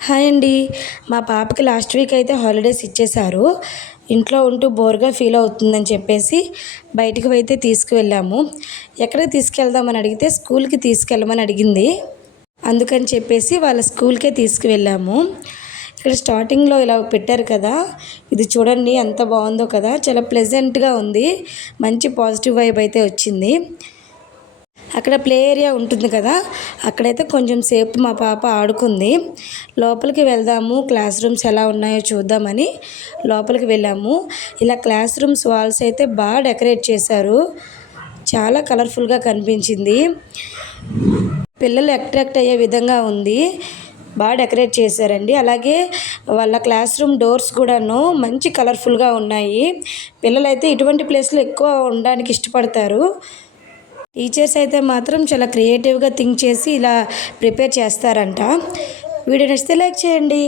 Hi అండి. మా పాపకి లాస్ట్ వీక్ అయితే హాలిడేస్ ఇచ్చేశారు. ఇంట్లో ఉంటూ బోర్‌గా ఫీల్ అవుతుందని చెప్పేసి బయటికి అయితే తీసుకువెళ్ళాము. ఎక్కడికి తీసుకెళ్దామని అడిగితే స్కూల్‌కి తీసుకెళ్ళమని అడిగింది. అందుకని చెప్పేసి వాళ్ళ స్కూల్‌కే తీసుకువెళ్ళాము. ఇక్కడ స్టార్టింగ్‌లో ఇలా పెట్టారు కదా! ఇది చూడండి ఎంత బాగుందో కదా! చాలా ప్లెజెంట్‌గా ఉంది. మంచి పాజిటివ్ వైబ్ అయితే వచ్చింది. అక్కడ ప్లే ఏరియా ఉంటుంది కదా, అక్కడైతే కొంచెం సేపు మా పాప ఆడుకుంది. లోపలికి వెళ్దాము, క్లాస్ రూమ్స్ ఎలా ఉన్నాయో చూద్దామని లోపలికి వెళ్ళాము. ఇలా క్లాస్ రూమ్స్ వాల్స్ అయితే బాగా డెకరేట్ చేశారు. చాలా కలర్ఫుల్గా కనిపించింది. పిల్లలు అట్రాక్ట్ అయ్యే విధంగా ఉంది. బాగా డెకరేట్ చేశారండి. అలాగే వాళ్ళ క్లాస్ రూమ్ డోర్స్ కూడాను మంచి కలర్ఫుల్గా ఉన్నాయి. పిల్లలైతే ఇటువంటి ప్లేస్లో ఎక్కువ ఉండడానికి ఇష్టపడతారు. టీచర్స్ అయితే మాత్రం చాలా క్రియేటివ్గా థింక్ చేసి ఇలా ప్రిపేర్ చేస్తారంట. వీడియో నచ్చితే లైక్ చేయండి.